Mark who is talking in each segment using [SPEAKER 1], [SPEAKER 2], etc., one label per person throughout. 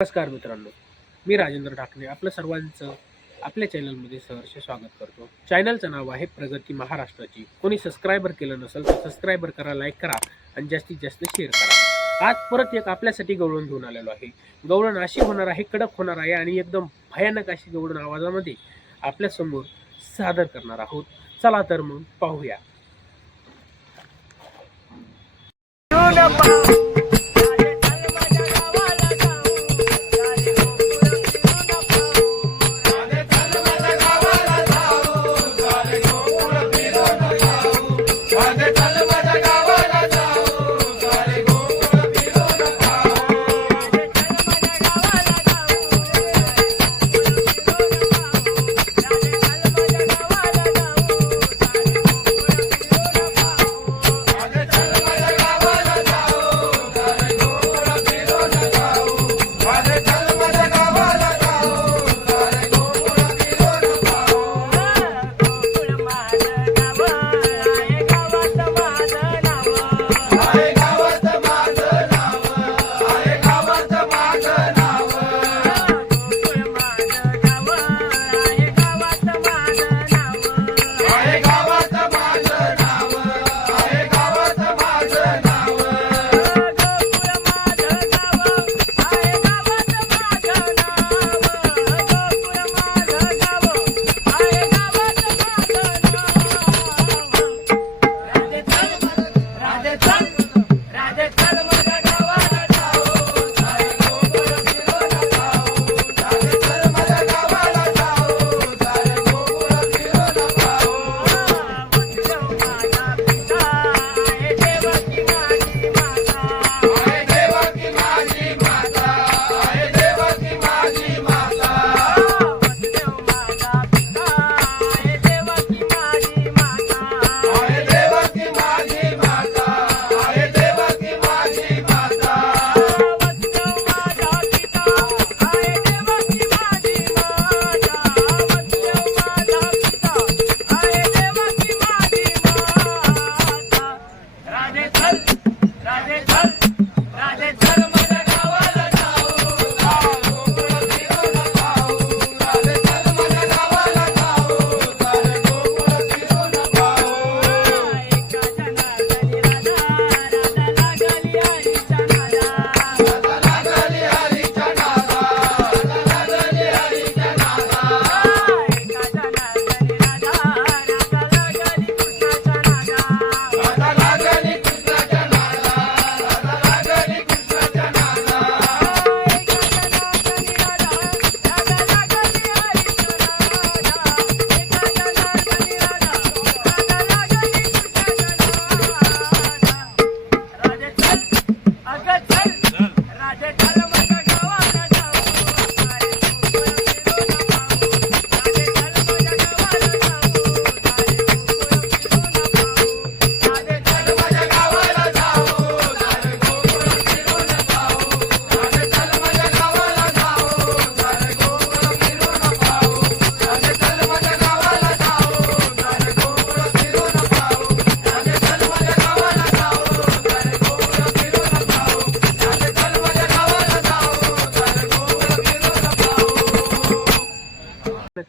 [SPEAKER 1] नमस्कार मित्रांनो मी राजेंद्र ढाकणे आपलं सर्वांचं आपल्या चॅनलमध्ये सहर्ष स्वागत करतो. चॅनलचं नाव आहे प्रगती महाराष्ट्राची. कोणी सबस्क्रायबर केलं नसेल तर सबस्क्रायबर करा लाईक करा आणि जास्तीत जास्त शेअर करा. आज परत एक आपल्यासाठी गवळण घेऊन आलेलो आहे. गवळण अशी होणार आहे कडक होणार आहे आणि एकदम भयानक अशी गवळण आवाजामध्ये आपल्यासमोर सादर करणार आहोत. चला तर मग पाहूया.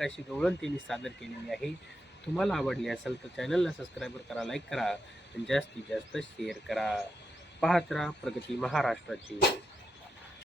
[SPEAKER 1] अशी गवळण त्यांनी सादर केलेली आहे. तुम्हाला आवडली असेल तर चॅनलला सबस्क्राईबर करा लाईक करा आणि जास्तीत जास्त शेअर करा. पाहत राहा प्रगती महाराष्ट्राची.